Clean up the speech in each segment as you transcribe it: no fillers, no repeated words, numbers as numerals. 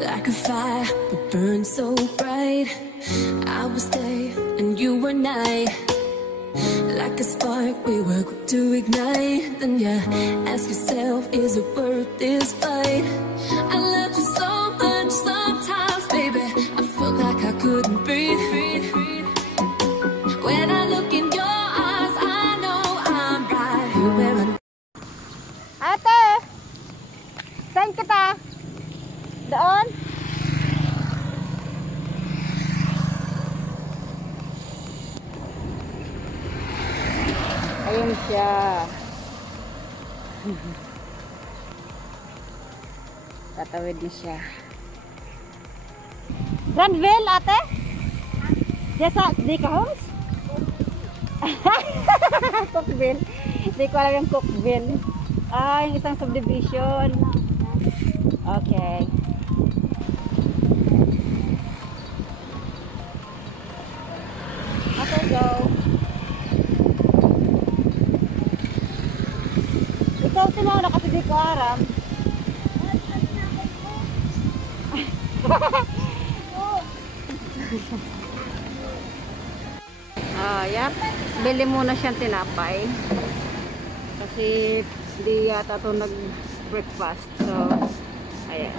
like a fire that burned so bright. I was day and you were night. Like a spark we were quick to ignite. Then you ask yourself, is it worth this fight? I loved you so much sometimes, baby, I felt like I couldn't breathe. When I look in your eyes, I know I'm right here where I'm. Ate, saan kita? Doon? Ayun siya. Tatawid na siya. Granville, ate? Yes, di ka homes? Cookville. Hindi ko alam yung Cookville. Ah, yung isang subdivision. Okay. Okay, go. Ikaw tinawag na kasi di ko aram. Yap. Bili muna siyang tinapay. Kasi di yata ito nag-breakfast. So, ayan.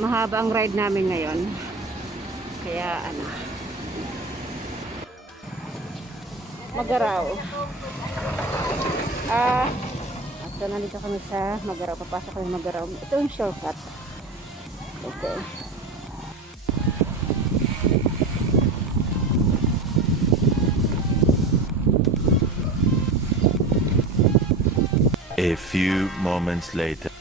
Mahaba ang ride namin ngayon. Kaya, ano. Magaraw. So, nandito kami sa Magaraw. Papasok kami Magaraw. Ito yung shortcut. Okay. A few moments later.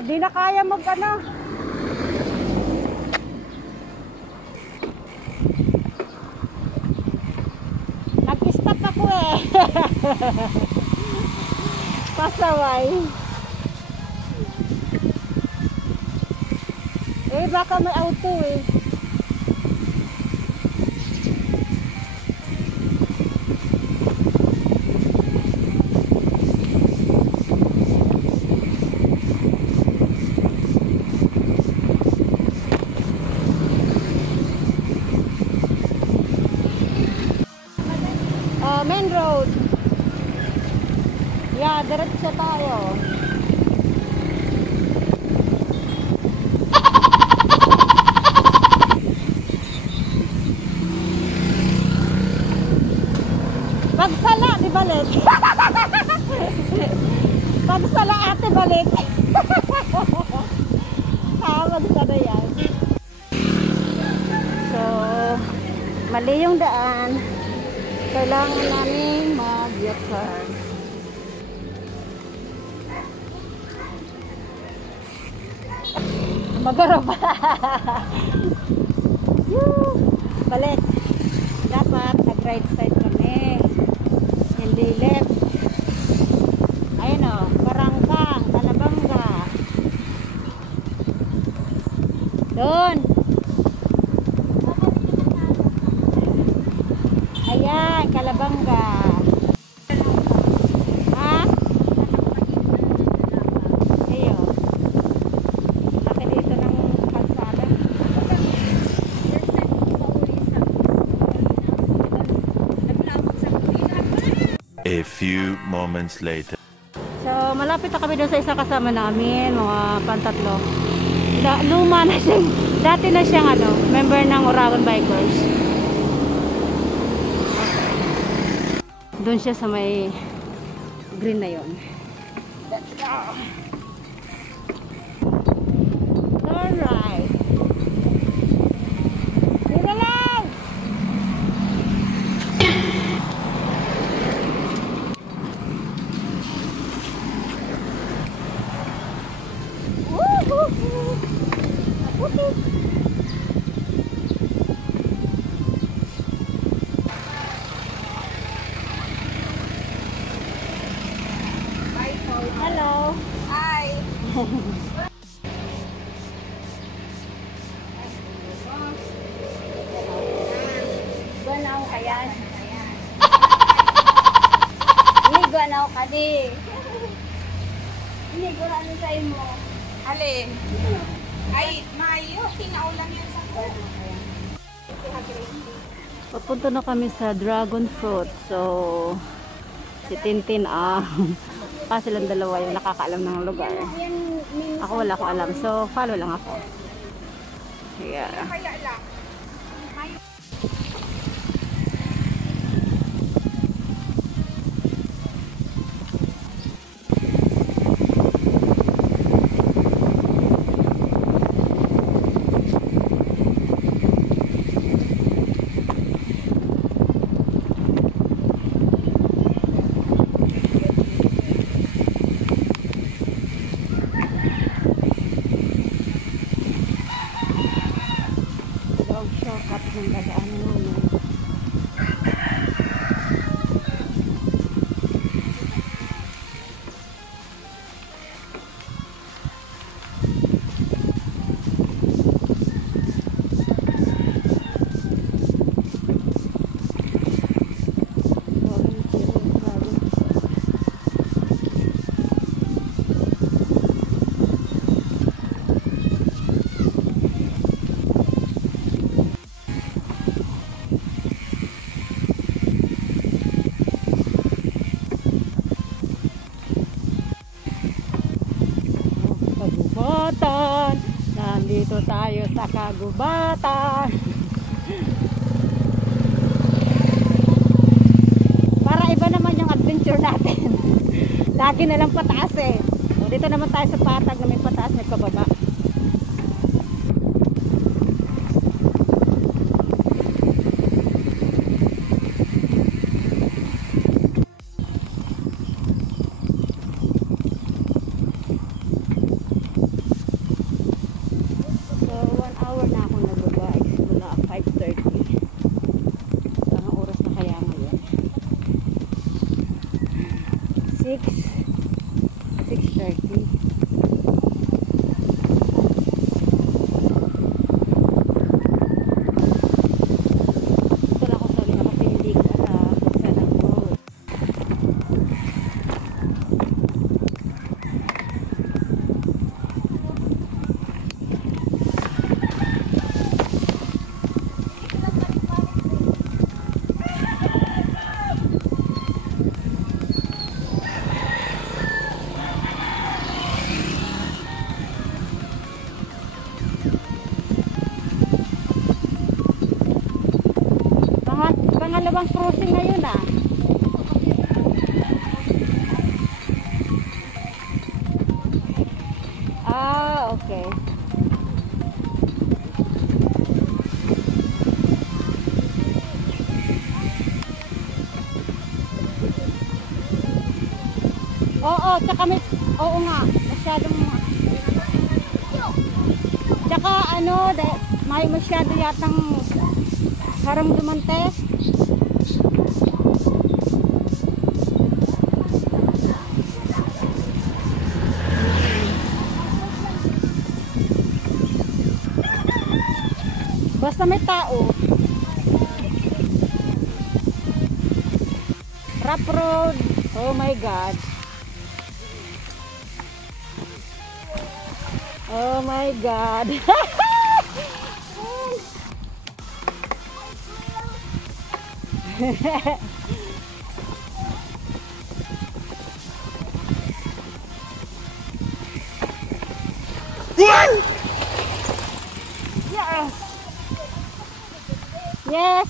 Hindi na kaya mag-ano. Nag-stop ako eh. Pasaway. Eh baka may auto eh. Main road. Yeah, diretso tayo. Pagsala, di balik. Pagsala ate balik. Tawag ka na yan. So, mali yung daan. Kailangan namin mag-U-turn. Magaraw pa. Balik. Dapat nag-right side kami. Hindi left. Ayun o. Barangkang. Talabangga. Doon. Ayan. Kalabangga. Ha? Ayun. Laki dito ng kalsada. A few moments later. So, malapit na kami doon sa isa kasama namin, mga pantatlo. Luma na siya. Dati na siyang member ng Oragon Bikers. Doon siya sa may green na yon. Let's go! Turn right. Dito lang! Hello. naong kayan. Inigo na ako kadi. Inigo na ano sa'yo mo. Alin? Ay, Mayo, pinaulan yan sa ko. Papunta na kami sa dragon fruit. So, si Tintin pa silang dalawa yung nakakaalam ng lugar. Ako wala ko alam. So, follow lang ako. Yeah. Kaya lang. Shortcut ng dadaanan namin. Kagubatan. Nandito tayo sa kagubatan. Para iba naman yung adventure natin. Lagi na lang pataas eh. O, dito naman tayo sa patag na may pataas, may pababa. Pangalawang crossing na yun okay. Oo, tsaka may, oo nga, masyadong, tsaka may masyado yatang harang dumante. Basta may tao. Rough road. Oh my God. Oh my God. Yes. Yes.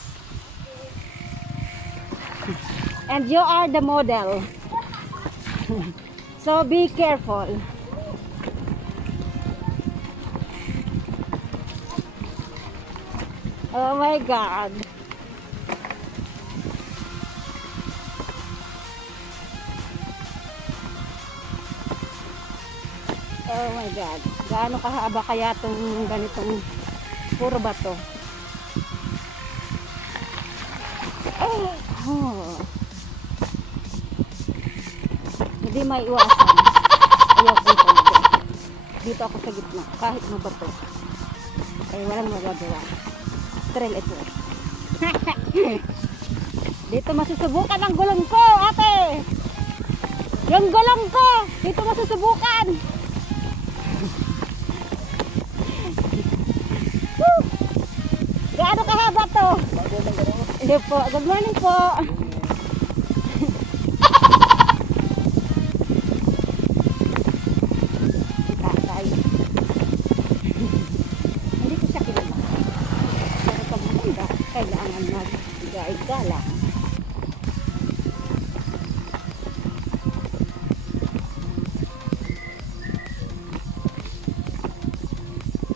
And you are the model. So be careful. Oh my God. Oh my God. Gaano kahaba kaya itong ganitong puro bato? Oh. Hindi may iwasan. Ayaw ko dito ako sa gitna. Kahit mabato. Ay walang magagawa. Trail ito. Dito masusubukan ang gulong ko, ate. Yung gulong ko, dito masusubukan. Gaano kahaba to? Hindi po. Good morning po. Tatay. Hindi ko siya kilala. Pero pag maganda, kailangan mag-guide ka lang.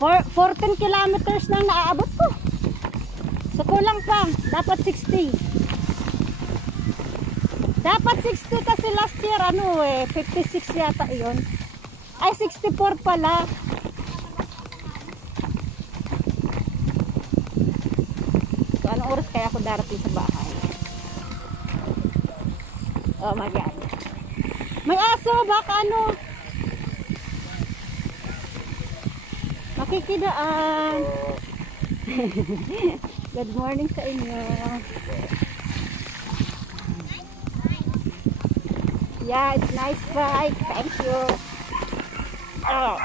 14 kilometers nang naaabot ko. So kulang pa. Dapat 60. Dapat 60 kasi last year 56 yata iyon. Ay 64 pala. So anong oras kaya ako darating sa bahay? Oh my God. May aso, baka makikidaan. Good morning sa inyo. Yeah, it's nice bike. Thank you. Oh.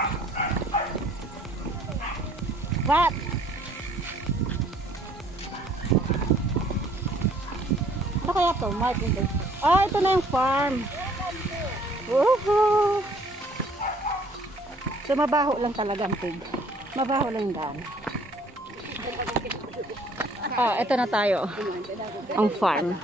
What? Ano kaya to? Oh, ito na yung farm. Woohoo! So mabaho lang talaga ang pig. Mabaho lang yung daan. Ito na tayo. Ang farm.